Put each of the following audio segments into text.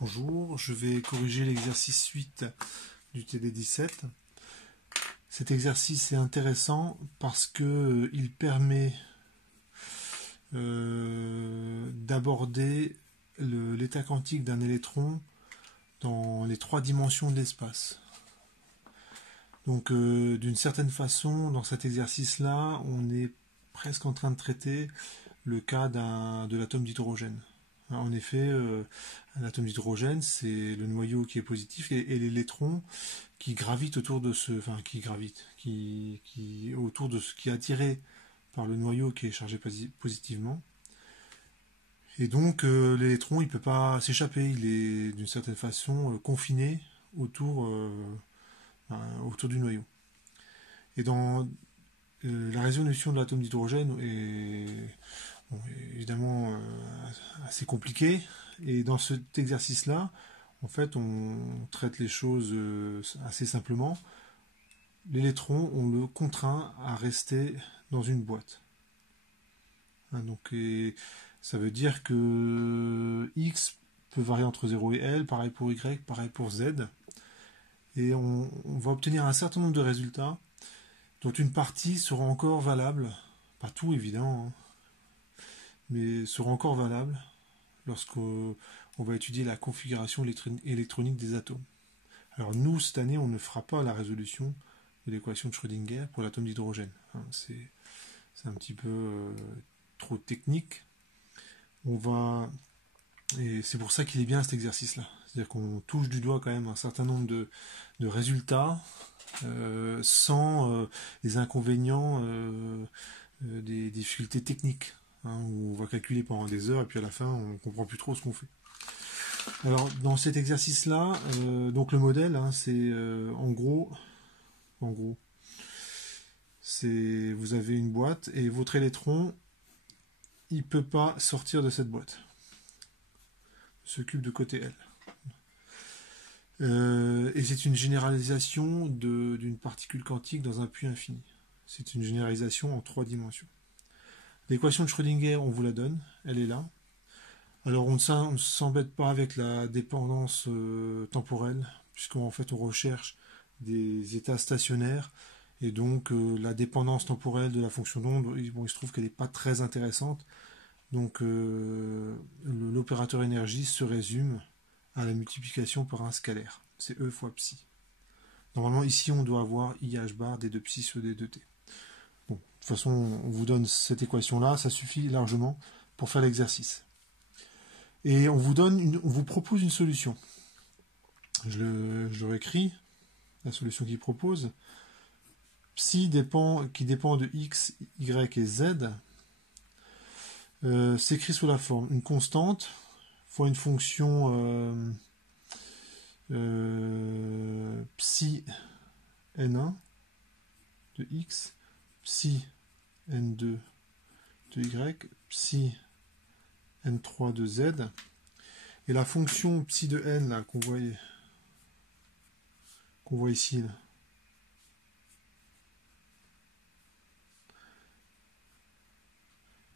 Bonjour, je vais corriger l'exercice 8 du TD17. Cet exercice est intéressant parce que il permet d'aborder l'état quantique d'un électron dans les trois dimensions de l'espace. Donc d'une certaine façon, dans cet exercice-là, on est presque en train de traiter le cas de l'atome d'hydrogène. En effet, un atome d'hydrogène, c'est le noyau qui est positif et l'électron qui gravite autour de autour de ce qui est attiré par le noyau qui est chargé positivement. Et donc l'électron, il peut pas s'échapper, il est d'une certaine façon confiné autour du noyau. Et dans la résolution de l'atome d'hydrogène est bon, évidemment assez compliquée. Et dans cet exercice-là, en fait, on traite les choses assez simplement. L'électron, on le contraint à rester dans une boîte. Donc, ça veut dire que X peut varier entre 0 et L, pareil pour Y, pareil pour Z. Et on va obtenir un certain nombre de résultats dont une partie sera encore valable, pas tout évidemment, mais sera encore valable lorsqu'on va étudier la configuration électronique des atomes. Alors nous, cette année, on ne fera pas la résolution de l'équation de Schrödinger pour l'atome d'hydrogène. C'est un petit peu trop technique. Et c'est pour ça qu'il est bien cet exercice-là. C'est-à-dire qu'on touche du doigt quand même un certain nombre de résultats sans les inconvénients des difficultés techniques, où on va calculer pendant des heures et puis à la fin on ne comprend plus trop ce qu'on fait. Alors dans cet exercice-là, donc le modèle, c'est en gros, c'est vous avez une boîte et votre électron, il peut pas sortir de cette boîte. Il s'occupe de côté L. Et c'est une généralisation d'une particule quantique dans un puits infini. C'est une généralisation en 3 dimensions. L'équation de Schrödinger, on vous la donne, elle est là. Alors on ne s'embête pas avec la dépendance temporelle, puisqu'en fait on recherche des états stationnaires, et donc la dépendance temporelle de la fonction d'onde, bon, il se trouve qu'elle n'est pas très intéressante. Donc l'opérateur énergie se résume à la multiplication par un scalaire. C'est E fois psi. Normalement, ici, on doit avoir IH bar d2 psi sur d2t. Bon, de toute façon, on vous donne cette équation-là, ça suffit largement pour faire l'exercice. Et on vous propose une solution. Je le réécris, la solution qu'il propose. Psi qui dépend de x, y et z, s'écrit sous la forme une constante fois une fonction psi n1 de x, psi n2 de y, psi n3 de z, et la fonction psi de n là qu'on voit ici là,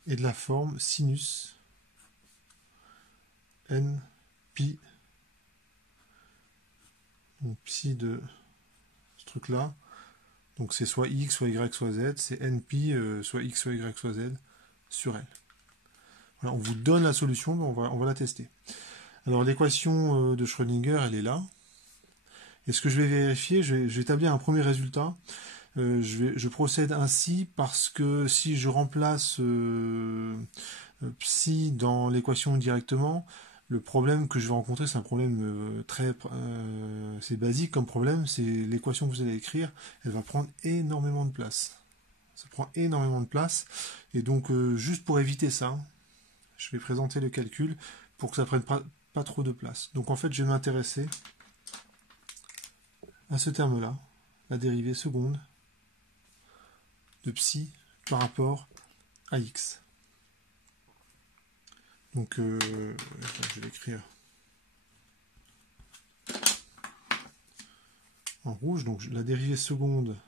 est de la forme sinus n pi, donc psi de ce truc là, donc c'est soit x, soit y, soit z, c'est n pi, soit x, soit y, soit z sur L. Voilà, on vous donne la solution, mais on va la tester. Alors l'équation de Schrödinger, elle est là. Et ce que je vais vérifier, je vais établir un premier résultat. Je procède ainsi parce que si je remplace psi dans l'équation directement, le problème que je vais rencontrer, c'est un problème c'est basique comme problème, c'est l'équation que vous allez écrire, elle va prendre énormément de place. Ça prend énormément de place, et donc juste pour éviter ça, je vais présenter le calcul pour que ça prenne pas trop de place. Donc en fait, je vais m'intéresser à ce terme-là, la dérivée seconde de psi par rapport à x. Donc je vais écrire en rouge, donc la dérivée seconde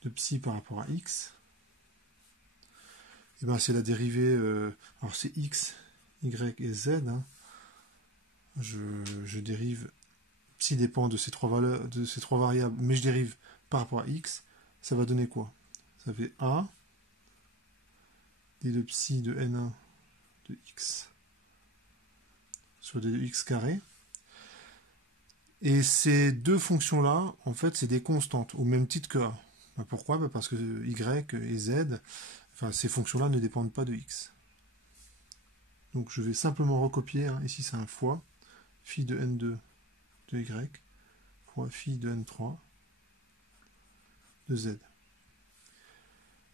de psi par rapport à x, et ben c'est la dérivée, alors c'est x, y et z, je dérive, psi dépend de ces trois valeurs, de ces trois variables, mais je dérive par rapport à x, ça va donner quoi? Ça fait a d de psi de n1 de x sur d de x carré. Et ces deux fonctions-là, en fait, c'est des constantes, au même titre que a. Pourquoi? Parce que y et z, enfin, ces fonctions-là ne dépendent pas de x. Donc je vais simplement recopier, hein, ici c'est un fois, phi de n2 de y, fois phi de n3 de z.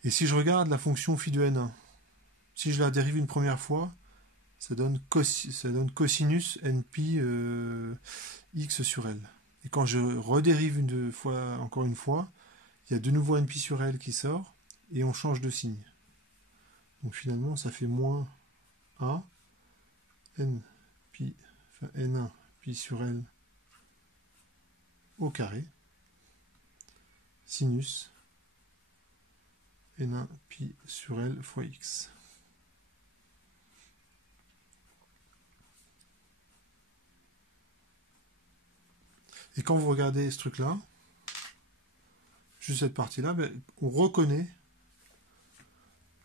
Et si je regarde la fonction phi de n1, si je la dérive une première fois, ça donne cosinus npi x sur L. Et quand je redérive encore une fois, il y a de nouveau npi sur L qui sort, et on change de signe. Donc finalement, ça fait moins a n1 pi sur L au carré, sinus n1 pi sur L fois x. Et quand vous regardez ce truc-là, juste cette partie-là, ben, on reconnaît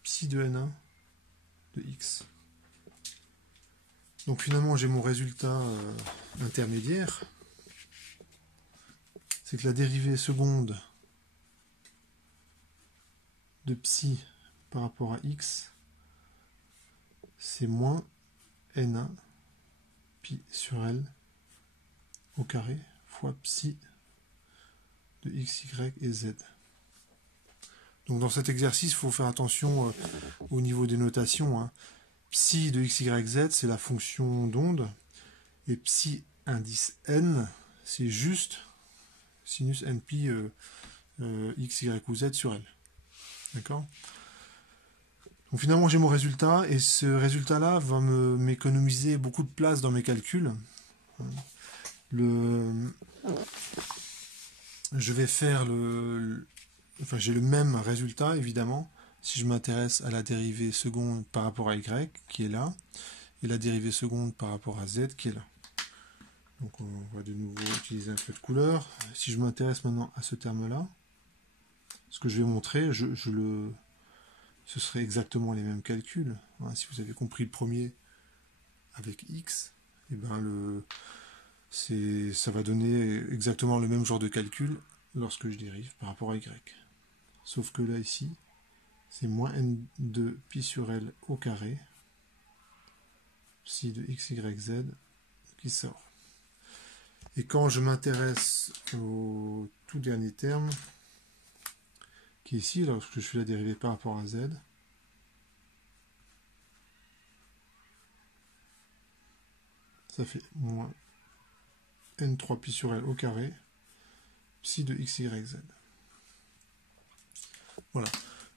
psi de n1 de x. Donc finalement, j'ai mon résultat intermédiaire. C'est que la dérivée seconde de psi par rapport à x, c'est moins n1 pi sur L au carré fois psi de x, y et z. Donc dans cet exercice, il faut faire attention au niveau des notations. Hein. Psi de x, y, z, c'est la fonction d'onde. Et psi indice n, c'est juste sinus npi x, y ou z sur L. D'accord? Donc finalement, j'ai mon résultat. Et ce résultat-là va m'économiser beaucoup de place dans mes calculs. Je vais faire enfin, j'ai le même résultat, évidemment, si je m'intéresse à la dérivée seconde par rapport à y, qui est là, et la dérivée seconde par rapport à z, qui est là. Donc on va de nouveau utiliser un peu de couleur. Si je m'intéresse maintenant à ce terme-là, ce que je vais montrer, ce serait exactement les mêmes calculs. Voilà, si vous avez compris le premier avec x, et ben ça va donner exactement le même genre de calcul lorsque je dérive par rapport à y. Sauf que là, ici, c'est moins n2 pi sur L au carré, psi de x, y, z, qui sort. Et quand je m'intéresse au tout dernier terme, qui est ici, lorsque je fais la dérivée par rapport à z, ça fait moins n3 pi sur L au carré, psi de x, y, z. Voilà.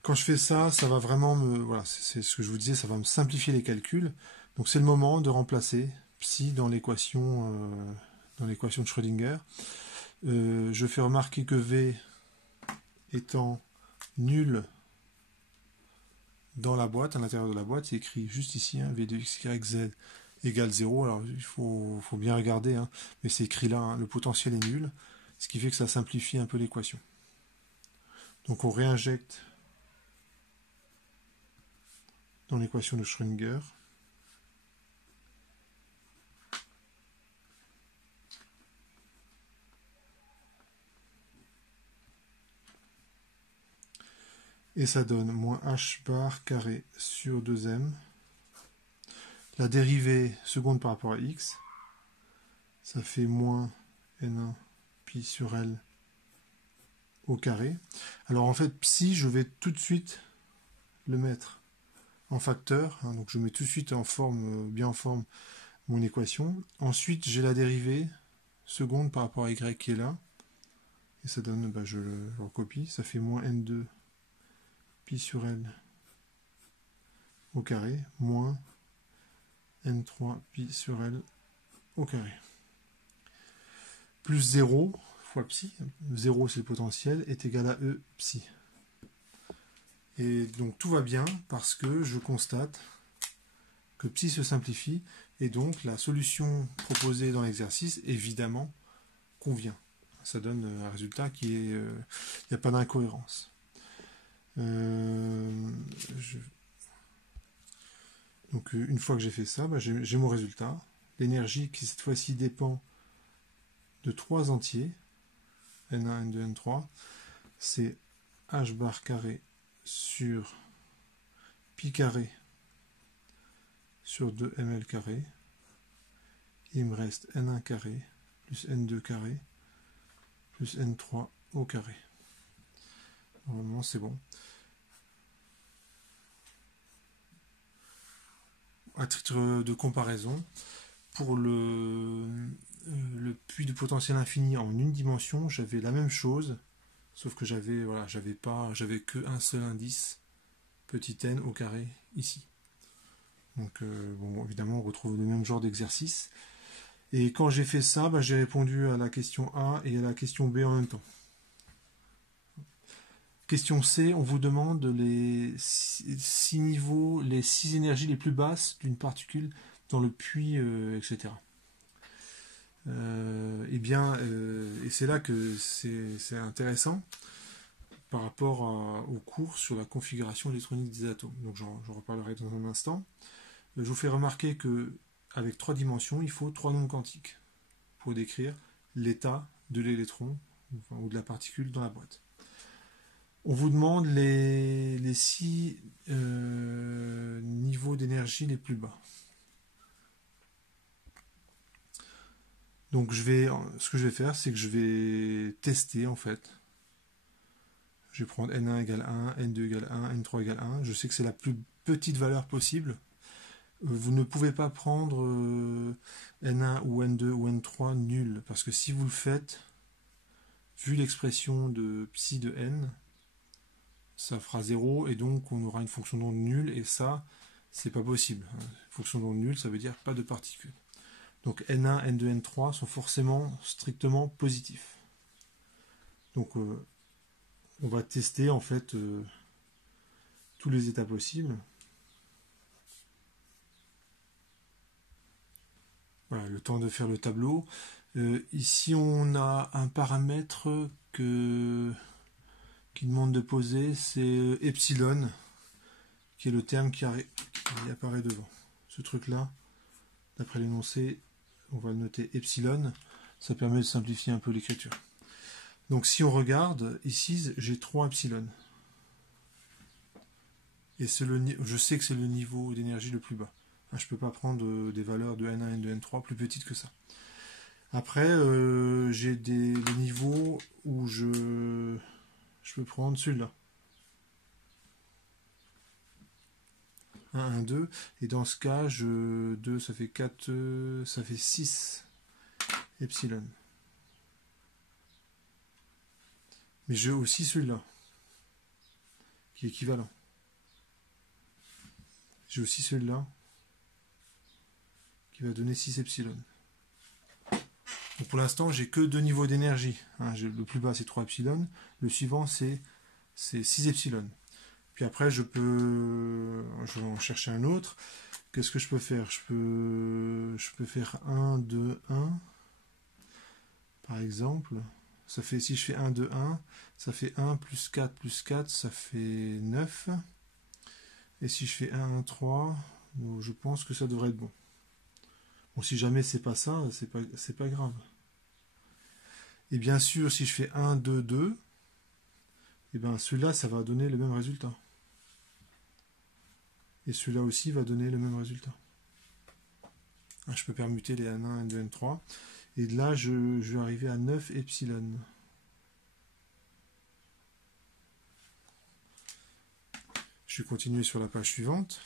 Quand je fais ça, ça va vraiment voilà, c'est ce que je vous disais, ça va me simplifier les calculs. Donc c'est le moment de remplacer psi dans l'équation de Schrödinger. Je fais remarquer que V étant nul dans la boîte, à l'intérieur de la boîte, c'est écrit juste ici, hein, V de x, y, z égale 0. Alors il faut bien regarder, hein, mais c'est écrit là, hein, le potentiel est nul, ce qui fait que ça simplifie un peu l'équation. Donc on réinjecte dans l'équation de Schrödinger. Et ça donne moins h bar carré sur 2m. La dérivée seconde par rapport à x, ça fait moins n1 pi sur L au carré. Alors en fait, psi, je vais tout de suite le mettre en facteur. Hein, donc je mets tout de suite en forme, bien en forme mon équation. Ensuite, j'ai la dérivée seconde par rapport à y qui est là. Et ça donne, je le recopie, ça fait moins n2 pi sur L au carré, moins n3 pi sur L au carré. Plus 0 fois psi, 0 c'est le potentiel, est égal à E psi. Et donc tout va bien parce que je constate que psi se simplifie, et donc la solution proposée dans l'exercice, évidemment, convient. Ça donne un résultat qui est... il n'y a pas d'incohérence. Donc une fois que j'ai fait ça, j'ai mon résultat. L'énergie qui cette fois-ci dépend de 3 entiers, N1, N2, N3, c'est H bar carré sur pi carré sur 2ml carré. Il me reste N1 carré plus N2 carré plus N3 au carré. Normalement c'est bon. À titre de comparaison, pour le puits de potentiel infini en une dimension, j'avais la même chose, sauf que j'avais que un seul indice, petit n au carré, ici. Donc bon, évidemment on retrouve le même genre d'exercice. Et quand j'ai fait ça, j'ai répondu à la question A et à la question B en même temps. Question C, on vous demande les 6 niveaux, les 6 énergies les plus basses d'une particule dans le puits, etc. Et c'est là que c'est intéressant par rapport au cours sur la configuration électronique des atomes. Donc j'en reparlerai dans un instant. Je vous fais remarquer que avec 3 dimensions, il faut 3 nombres quantiques pour décrire l'état de l'électron ou de la particule dans la boîte. On vous demande les 6 niveaux d'énergie les plus bas. Donc ce que je vais faire, c'est que je vais tester en fait. Je vais prendre N1 égale 1, N2 égale 1, N3 égale 1. Je sais que c'est la plus petite valeur possible. Vous ne pouvez pas prendre N1 ou N2 ou N3 nul, parce que si vous le faites, vu l'expression de psi de n, ça fera 0, et donc on aura une fonction d'onde nulle, et ça, c'est pas possible. Fonction d'onde nulle, ça veut dire pas de particules. Donc N1, N2, N3 sont forcément strictement positifs. Donc on va tester en fait tous les états possibles. Voilà, le temps de faire le tableau. Ici on a un paramètre qui demande de poser, c'est epsilon, qui est le terme qui apparaît devant. Ce truc-là, d'après l'énoncé, on va le noter epsilon. Ça permet de simplifier un peu l'écriture. Donc si on regarde, ici j'ai 3 epsilon. Et je sais que c'est le niveau d'énergie le plus bas. Je ne peux pas prendre des valeurs de N1 et de N3 plus petites que ça. Après, j'ai des niveaux où je peux prendre celui-là. 1, 1, 2. Et dans ce cas, 2, ça fait 4, ça fait 6 epsilon. Mais j'ai aussi celui-là, qui est équivalent. J'ai aussi celui-là, qui va donner 6 epsilon. Donc pour l'instant, j'ai que 2 niveaux d'énergie. Le plus bas, c'est 3 epsilon. Le suivant, c'est 6 epsilon. Puis après, je vais en chercher un autre. Qu'est-ce que je peux faire? Je peux faire 1, 2, 1. Par exemple, ça fait, si je fais 1, 2, 1, ça fait 1 plus 4, ça fait 9. Et si je fais 1, 1, 3, je pense que ça devrait être bon. Bon, si jamais c'est pas ça, c'est pas grave. Et bien sûr, si je fais 1, 2, 2, et bien celui-là, ça va donner le même résultat. Et celui-là aussi va donner le même résultat. Je peux permuter les N1, N2, N3. Et de là, je vais arriver à 9 epsilon. Je vais continuer sur la page suivante.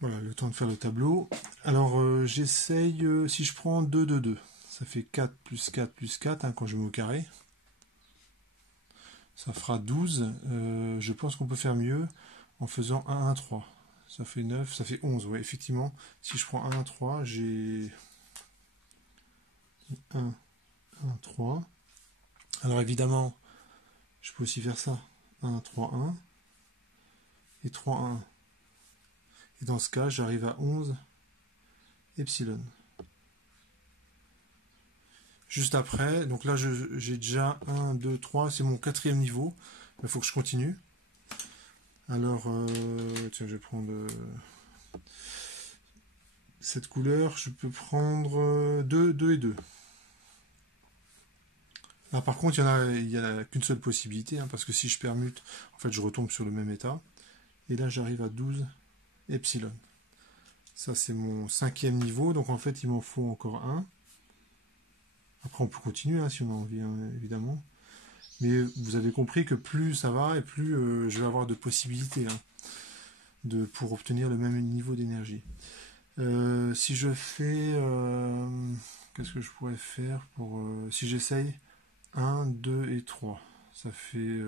Voilà, le temps de faire le tableau. Alors, j'essaye, si je prends 2, 2, 2, ça fait 4 plus 4 plus 4, quand je mets au carré. Ça fera 12. Je pense qu'on peut faire mieux en faisant 1, 1, 3. Ça fait 9, ça fait 11. Ouais, effectivement, si je prends 1, 1, 3, j'ai 1, 1, 3. Alors évidemment, je peux aussi faire ça. 1, 3, 1. et 3, 1. Et dans ce cas, j'arrive à 11 epsilon. Juste après, donc là j'ai déjà 1, 2, 3, c'est mon 4e niveau. Il faut que je continue. Alors, tiens, je vais prendre cette couleur. Je peux prendre 2, 2 et 2. Là, par contre, il n'y a qu'une seule possibilité, hein, parce que si je permute, en fait, je retombe sur le même état. Et là, j'arrive à 12 epsilon. Ça, c'est mon 5e niveau, donc en fait, il m'en faut encore un. Après, on peut continuer, hein, si on a envie, hein, évidemment. Mais vous avez compris que plus ça va, et plus je vais avoir de possibilités pour obtenir le même niveau d'énergie. Si je fais... qu'est-ce que je pourrais faire pour... si j'essaye 1, 2 et 3, ça fait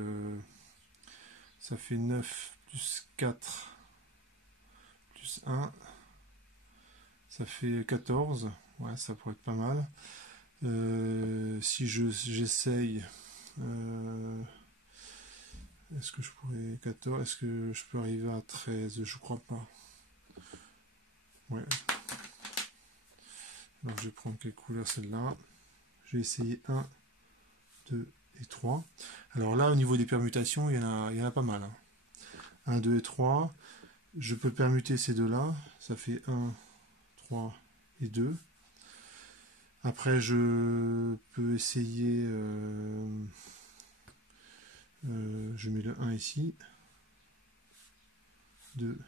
9 plus 4 plus 1, ça fait 14. Ouais, ça pourrait être pas mal. Si j'essaye, est-ce que je pourrais 14, est-ce que je peux arriver à 13? Je crois pas. Ouais. Alors je vais prendre quelle couleur, celle-là. Je vais essayer 1, 2 et 3. Alors là, au niveau des permutations, il y en a pas mal. 1, 2 et 3. Je peux permuter ces deux-là. Ça fait 1, 3 et 2. Après, je peux essayer... je mets le 1 ici. 2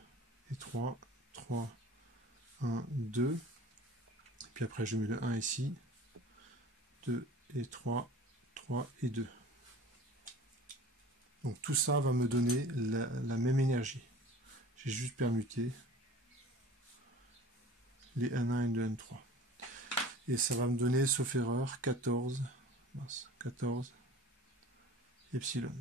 et 3. 3, 1, 2. Puis après, je mets le 1 ici. 2 et 3. 3 et 2. Donc tout ça va me donner la même énergie. J'ai juste permuté les N1 et le N3. Et ça va me donner, sauf erreur, 14 epsilon.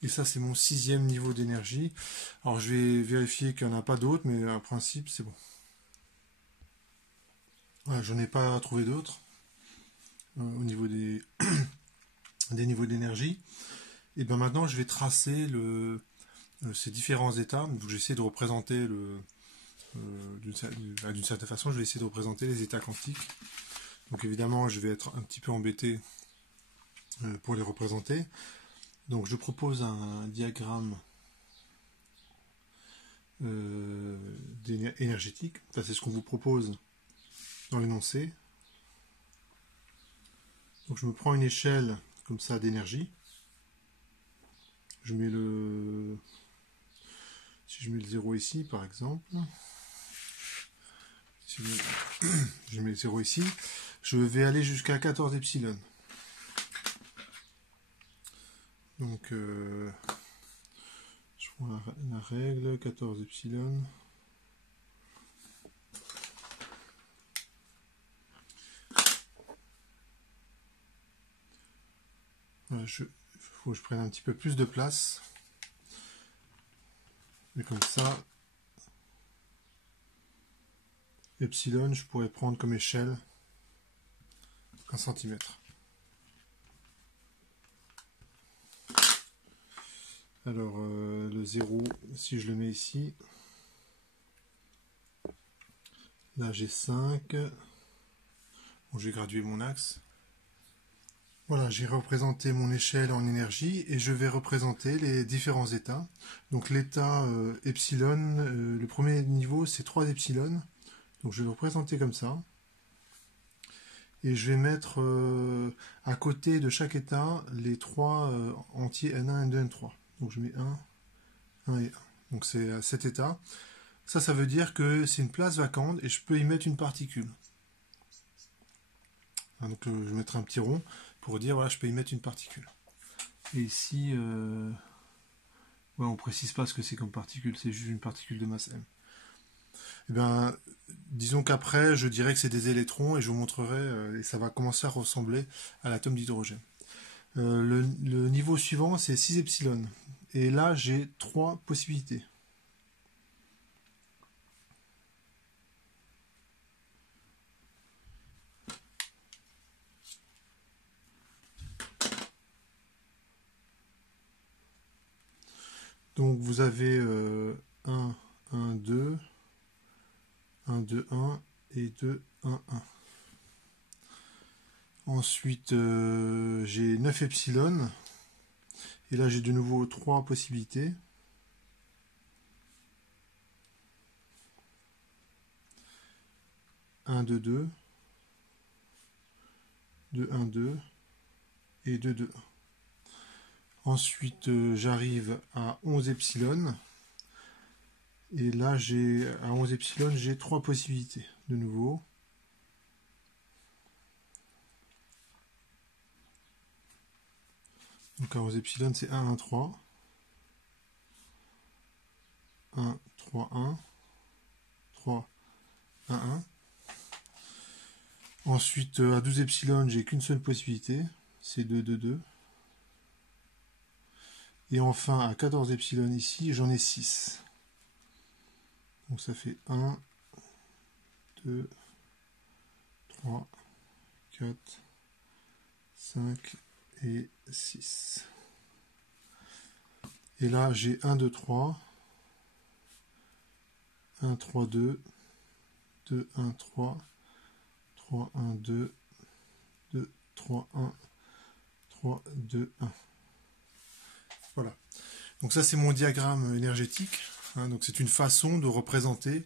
Et ça, c'est mon 6e niveau d'énergie. Alors, je vais vérifier qu'il n'y en a pas d'autres, mais en principe, c'est bon. Voilà, je n'en ai pas trouvé d'autres au niveau des, des niveaux d'énergie. Et bien maintenant, je vais tracer ces différents états. Donc, j'essaie de représenter d'une certaine façon, je vais essayer de représenter les états quantiques. Donc, évidemment, je vais être un petit peu embêté pour les représenter. Donc je propose un diagramme énergétique. C'est ce qu'on vous propose dans l'énoncé. Donc je me prends une échelle comme ça d'énergie. Je mets si je mets le 0 ici par exemple, si je mets le 0 ici, je vais aller jusqu'à 14 epsilon. Donc je prends la règle, 14 epsilon. Voilà, faut que je prenne un petit peu plus de place. Et comme ça, epsilon, je pourrais prendre comme échelle 1 cm. Alors, le 0, si je le mets ici, là j'ai 5. Bon, j'ai gradué mon axe. Voilà, j'ai représenté mon échelle en énergie et je vais représenter les différents états. Donc l'état epsilon, le premier niveau c'est 3 epsilon. Donc je vais le représenter comme ça. Et je vais mettre à côté de chaque état les 3 entiers N1, N2, N3. Donc je mets 1 et 1. Donc c'est cet état. Ça veut dire que c'est une place vacante et je peux y mettre une particule. Donc je mettrai un petit rond pour dire voilà, je peux y mettre une particule. Et ici, ouais, on ne précise pas ce que c'est comme particule, c'est juste une particule de masse m. Et bien, disons qu'après, je dirais que c'est des électrons et je vous montrerai, et ça va commencer à ressembler à l'atome d'hydrogène. Le niveau suivant, c'est 6 epsilon. Et là, j'ai 3 possibilités. Donc vous avez 1, 1, 2, 1, 2, 1 et 2, 1, 1. Ensuite, j'ai 9 epsilon. Et là, j'ai de nouveau 3 possibilités. 1, 2, 2, 2, 1, 2 et 2, 2, 1. Ensuite, j'arrive à 11 epsilon. Et là, à 11 epsilon, j'ai 3 possibilités de nouveau. Donc à 11 epsilon, c'est 1, 1, 3. 1, 3, 1. 3, 1, 1. Ensuite, à 12 epsilon, j'ai qu'une seule possibilité. C'est 2, 2, 2. Et enfin, à 14 epsilon ici, j'en ai 6. Donc ça fait 1, 2, 3, 4, 5 et 6. Et là, j'ai 1, 2, 3, 1, 3, 2, 2, 1, 3, 3, 1, 2, 2, 3, 1, 3, 2, 1. Voilà. Donc ça, c'est mon diagramme énergétique. Donc c'est une façon de représenter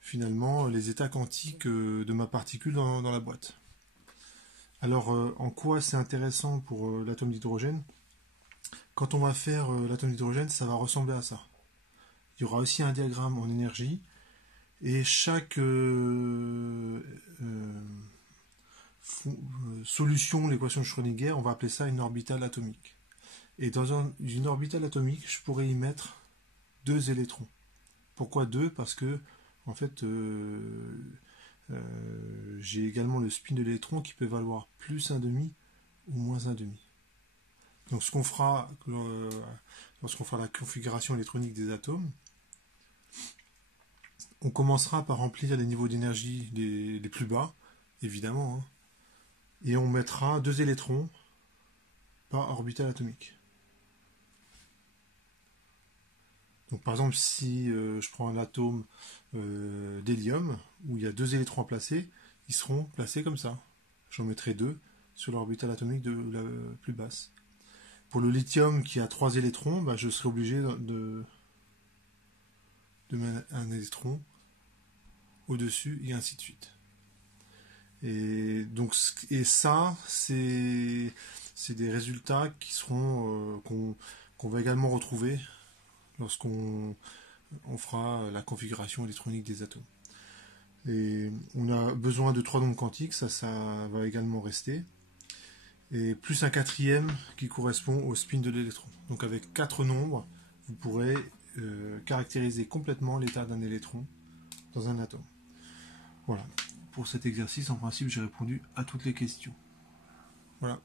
finalement les états quantiques de ma particule dans la boîte. Alors, en quoi c'est intéressant pour l'atome d'hydrogène? Quand on va faire l'atome d'hydrogène, ça va ressembler à ça. Il y aura aussi un diagramme en énergie, et chaque solution de l'équation de Schrödinger, on va appeler ça une orbitale atomique. Et dans une orbitale atomique, je pourrais y mettre 2 électrons. Pourquoi 2? Parce que, en fait, j'ai également le spin de l'électron qui peut valoir plus 1,5 ou moins 1,5. Donc ce qu'on fera lorsqu'on fera la configuration électronique des atomes, on commencera par remplir les niveaux d'énergie les plus bas, évidemment, hein, et on mettra 2 électrons par orbitale atomique. Donc par exemple, si je prends un atome d'hélium, où il y a 2 électrons à placer, ils seront placés comme ça. J'en mettrai 2 sur l'orbitale atomique de la plus basse. Pour le lithium qui a 3 électrons, bah, je serai obligé de mettre un électron au-dessus, et ainsi de suite. Et ça, c'est des résultats qui seront qu'on va également retrouver lorsqu'on fera la configuration électronique des atomes. Et on a besoin de 3 nombres quantiques, ça va également rester. Et plus un quatrième qui correspond au spin de l'électron. Donc avec 4 nombres, vous pourrez caractériser complètement l'état d'un électron dans un atome. Voilà. Pour cet exercice, en principe, j'ai répondu à toutes les questions. Voilà.